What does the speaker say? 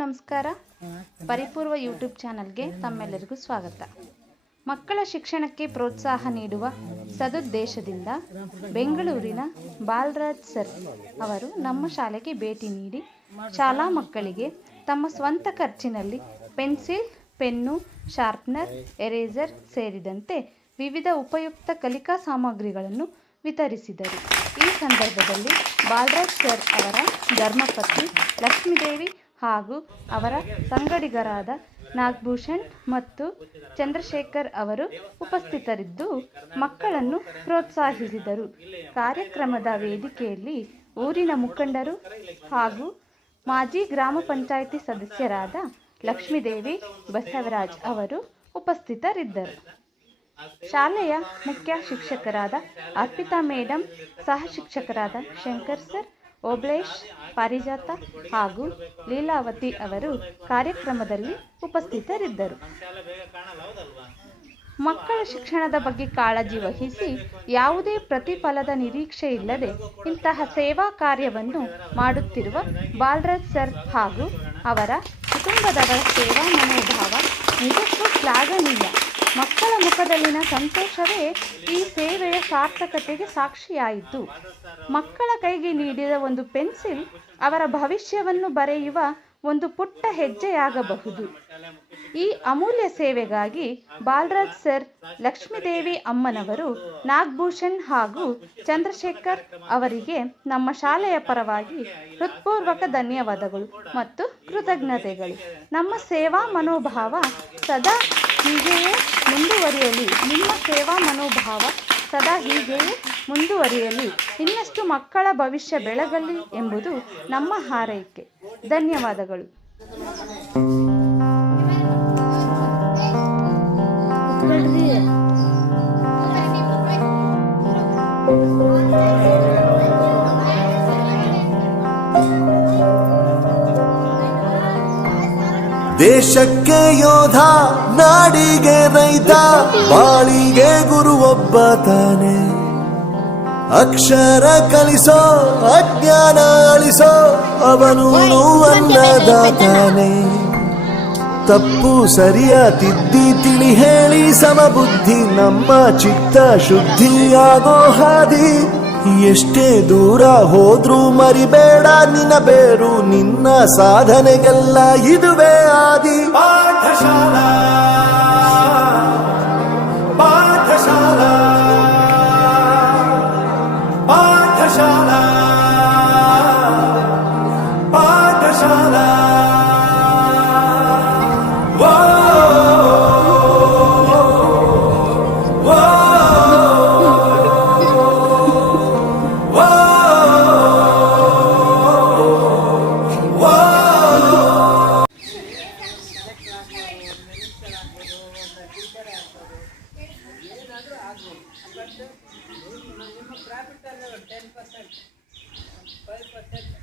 ನಮಸ್ಕಾರ. ಪರಿಪೂರ್ವ ಯೂಟ್ಯೂಬ್ ಚಾನಲ್ಗೆ ತಮ್ಮೆಲ್ಲರಿಗೂ ಸ್ವಾಗತ. ಮಕ್ಕಳ ಶಿಕ್ಷಣಕ್ಕೆ ಪ್ರೋತ್ಸಾಹ ನೀಡುವ ಸದುದ್ದೇಶದಿಂದ ಬೆಂಗಳೂರಿನ ಬಾಲರಾಜ್ ಸರ್ ಅವರು ನಮ್ಮ ಶಾಲೆಗೆ ಭೇಟಿ ನೀಡಿ ಶಾಲಾ ಮಕ್ಕಳಿಗೆ ತಮ್ಮ ಸ್ವಂತ ಖರ್ಚಿನಲ್ಲಿ ಪೆನ್ಸಿಲ್, ಪೆನ್ನು, ಶಾರ್ಪ್ನರ್, ಎರೇಸರ್ ಸೇರಿದಂತೆ ವಿವಿಧ ಉಪಯುಕ್ತ ಕಲಿಕಾ ಸಾಮಗ್ರಿಗಳನ್ನು ವಿತರಿಸಿದರು. ಈ ಸಂದರ್ಭದಲ್ಲಿ ಬಾಲರಾಜ್ ಸರ್ ಅವರ ಧರ್ಮಪತ್ನಿ ಲಕ್ಷ್ಮೀದೇವಿ ಹಾಗೂ ಅವರ ಸಂಗಡಿಗರಾದ ನಾಗಭೂಷಣ್ ಮತ್ತು ಚಂದ್ರಶೇಖರ್ ಅವರು ಉಪಸ್ಥಿತರಿದ್ದು ಮಕ್ಕಳನ್ನು ಪ್ರೋತ್ಸಾಹಿಸಿದರು. ಕಾರ್ಯಕ್ರಮದ ವೇದಿಕೆಯಲ್ಲಿ ಊರಿನ ಮುಖಂಡರು ಹಾಗೂ ಮಾಜಿ ಗ್ರಾಮ ಪಂಚಾಯಿತಿ ಸದಸ್ಯರಾದ ಲಕ್ಷ್ಮೀದೇವಿ, ಬಸವರಾಜ್ ಅವರು ಉಪಸ್ಥಿತರಿದ್ದರು. ಶಾಲೆಯ ಮುಖ್ಯ ಶಿಕ್ಷಕರಾದ ಅರ್ಪಿತಾ ಮೇಡಂ, ಸಹ ಶಿಕ್ಷಕರಾದ ಶಂಕರ್ ಸರ್, ಓಬ್ಳೇಶ್, ಪಾರಿಜಾತ ಹಾಗೂ ಲೀಲಾವತಿ ಅವರು ಕಾರ್ಯಕ್ರಮದಲ್ಲಿ ಉಪಸ್ಥಿತರಿದ್ದರು. ಮಕ್ಕಳ ಶಿಕ್ಷಣದ ಬಗ್ಗೆ ಕಾಳಜಿ ವಹಿಸಿ ಯಾವುದೇ ಪ್ರತಿಫಲದ ನಿರೀಕ್ಷೆ ಇಲ್ಲದೆ ಇಂತಹ ಸೇವಾ ಕಾರ್ಯವನ್ನು ಮಾಡುತ್ತಿರುವ ಬಾಲರಾಜ್ ಸರ್ ಹಾಗೂ ಅವರ ಕುಟುಂಬದವರ ಸೇವಾ ಮನೋಭಾವ ನಿಜಕ್ಕೂ ಶ್ಲಾಘನೀಯ. ಮಕ್ಕಳ ಮುಖದಲ್ಲಿನ ಸಂತೋಷವೇ ಈ ಸೇವೆಯ ಸಾರ್ಥಕತೆಗೆ ಸಾಕ್ಷಿಯಾಯಿತು. ಮಕ್ಕಳ ಕೈಗೆ ನೀಡಿದ ಒಂದು ಪೆನ್ಸಿಲ್ ಅವರ ಭವಿಷ್ಯವನ್ನು ಬರೆಯುವ ಒಂದು ಪುಟ್ಟ ಹೆಜ್ಜೆಯಾಗಬಹುದು. ಈ ಅಮೂಲ್ಯ ಸೇವೆಗಾಗಿ ಬಾಲರಾಜ್ ಸರ್, ಲಕ್ಷ್ಮೀದೇವಿ ಅಮ್ಮನವರು, ನಾಗಭೂಷಣ್ ಹಾಗೂ ಚಂದ್ರಶೇಖರ್ ಅವರಿಗೆ ನಮ್ಮ ಶಾಲೆಯ ಪರವಾಗಿ ಹೃತ್ಪೂರ್ವಕ ಧನ್ಯವಾದಗಳು ಮತ್ತು ಕೃತಜ್ಞತೆಗಳು. ನಮ್ಮ ಸೇವಾ ಮನೋಭಾವ ಸದಾ ಹೀಗೆಯೇ ಮುಂದುವರಿಯಲಿ. ನಿಮ್ಮ ಸೇವಾ ಮನೋಭಾವ ಸದಾ ಹೀಗೆಯೇ ಮುಂದುವರಿಯಲಿ. ಇನ್ನಷ್ಟು ಮಕ್ಕಳ ಭವಿಷ್ಯ ಬೆಳಗಲಿ ಎಂಬುದು ನಮ್ಮ ಹಾರೈಕೆ. ಧನ್ಯವಾದಗಳು. ದೇಶಕ್ಕೆ ಯೋಧ, ನಾಡಿಗೆ ರೈತ, ಬಾಳಿಗೆ ಗುರು ಒಬ್ಬ ತಾನೆ. ಅಕ್ಷರ ಕಲಿಸೋ, ಅಜ್ಞಾನ ಅಳಿಸೋ, ಅವನು ಅನ್ನದಾತಾನೆ. ತಪ್ಪು ಸರಿಯ ತಿದ್ದಿ ತಿಳಿ ಹೇಳಿ ಸಮಬುದ್ಧಿ ನಮ್ಮ ಚಿತ್ತ ಶುದ್ಧಿಯಾಗೋ ಹಾದಿ. ಎಷ್ಟೇ ದೂರ ಹೋದ್ರೂ ಮರಿಬೇಡ ನಿನ್ನ ಬೇರು, ನಿನ್ನ ಸಾಧನೆಗೆಲ್ಲ ಇದುವೇ ಆದಿ. ಪಾಠಶಾಲಾ ಪಾಠಶಾಲಾ ಪಾಠಶಾಲಾ ಪಾಠಶಾಲಾ. ನಿಮ್ಮ ಪ್ರಾಫಿಟ್ ಅಲ್ಲ 10%, 5%